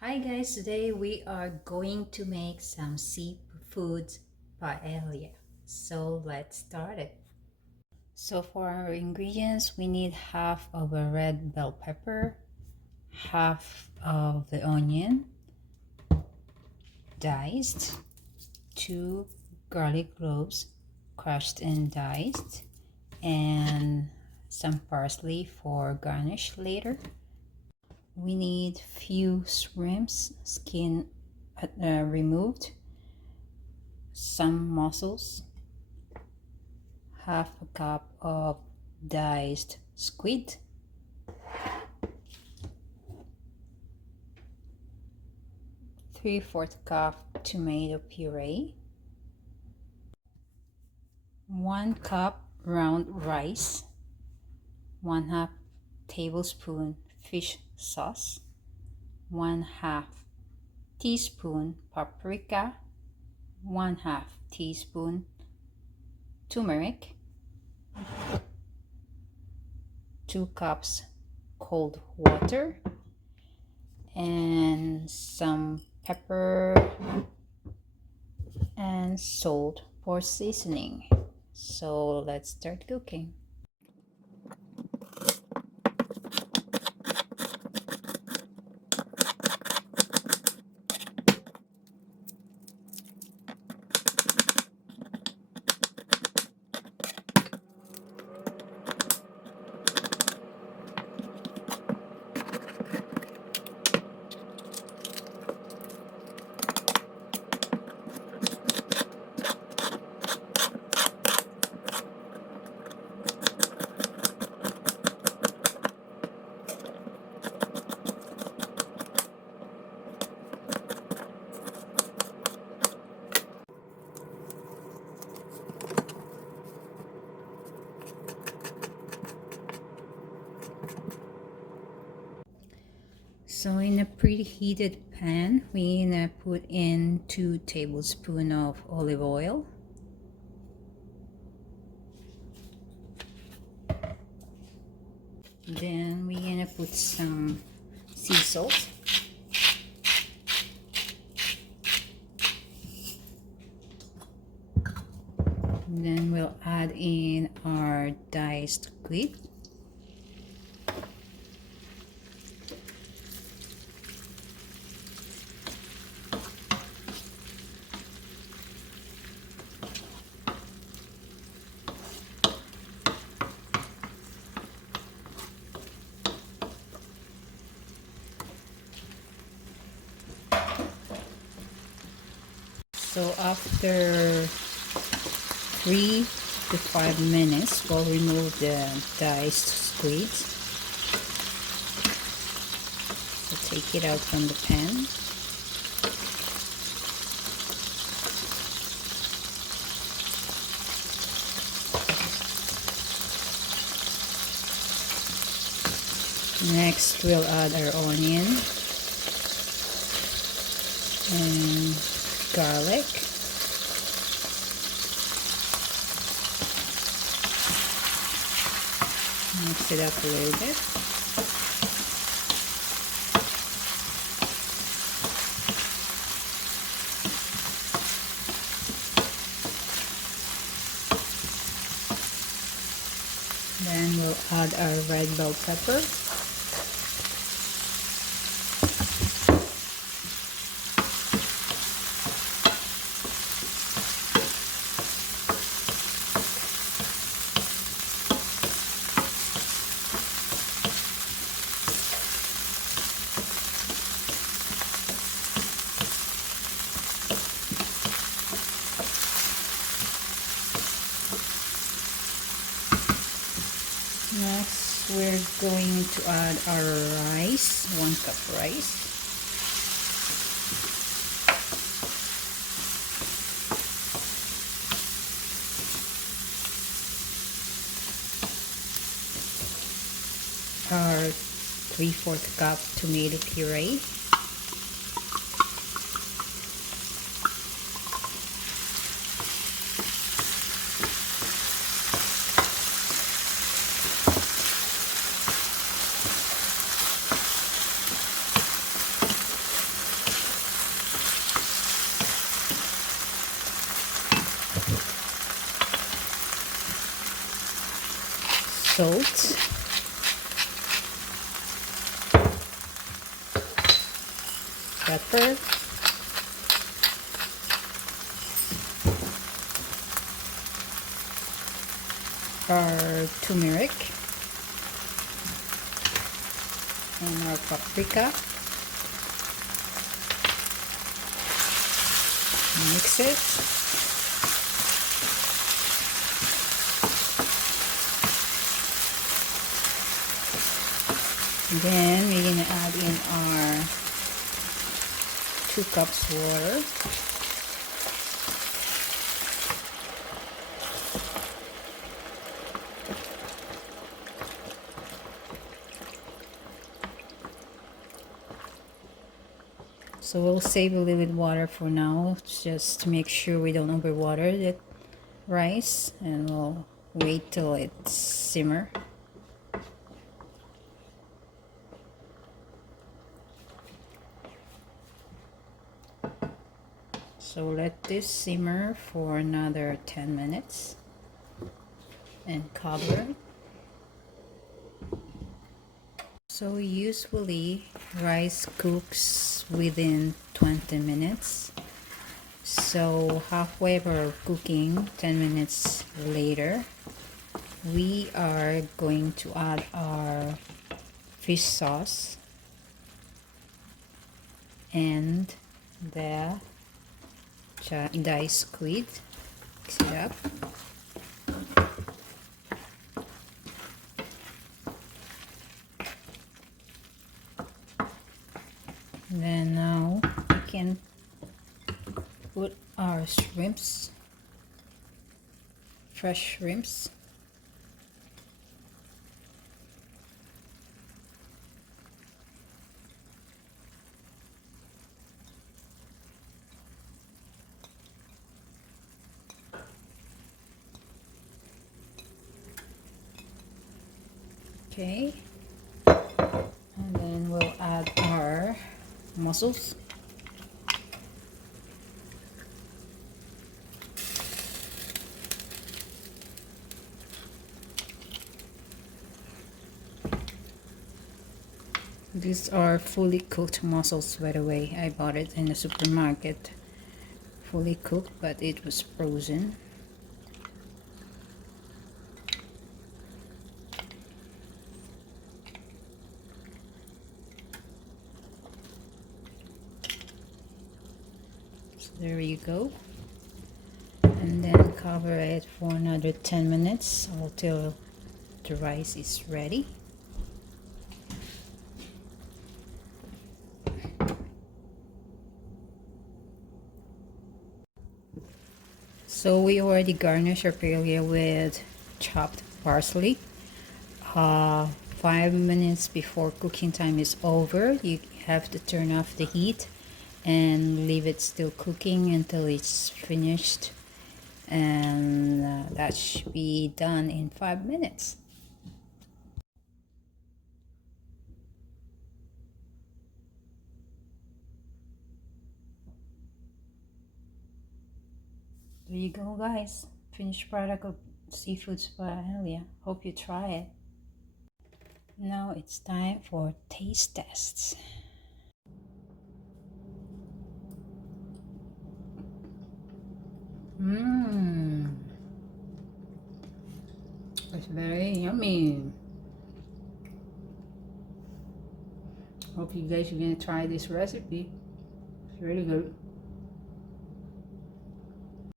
Hi guys, today we are going to make some seafood paella. So let's start it. So for our ingredients, we need half of a red bell pepper, half of the onion, diced, 2 garlic cloves, crushed and diced, and some parsley for garnish later. We need few shrimps, skin removed, some mussels, half a cup of diced squid, three-fourth cup tomato puree, 1 cup round rice, 1/2 tablespoon fish sauce, 1/2 teaspoon paprika, 1/2 teaspoon turmeric, 2 cups cold water, and some pepper and salt for seasoning. So let's start cooking. So in a preheated pan, we're gonna put in 2 tablespoons of olive oil. Then we're gonna put some sea salt. Then we'll add in our diced squid. So after 3 to 5 minutes, we'll remove the diced squid. So take it out from the pan. Next, we'll add our onion and garlic. Mix it up a little bit. Then we'll add our red bell pepper. Next, we're going to add our rice, 1 cup rice. Our 3/4 cup tomato puree. salt, pepper, our tumeric, and our paprika. Mix it. Then we're gonna add in our 2 cups water. So we'll save a little bit water for now, just to make sure we don't overwater the rice, and we'll wait till it simmer. So let this simmer for another 10 minutes and cover. So usually rice cooks within 20 minutes. So halfway of our cooking, 10 minutes later, we are going to add our fish sauce and the diced squid. Mix it up. Then now we can put our shrimps, fresh shrimps. Okay, and then we'll add our mussels. These are fully cooked mussels, by the way. I bought it in the supermarket, fully cooked, but it was frozen. So there you go. And then cover it for another 10 minutes until the rice is ready. So we already garnished our paella with chopped parsley. 5 minutes before cooking time is over, you have to turn off the heat and leave it still cooking until it's finished, and that should be done in 5 minutes. There you go, guys. Finished product of Seafoods Paella. Hope you try it. Now it's time for taste tests. It's very yummy. Hope you guys are gonna try this recipe. It's really good.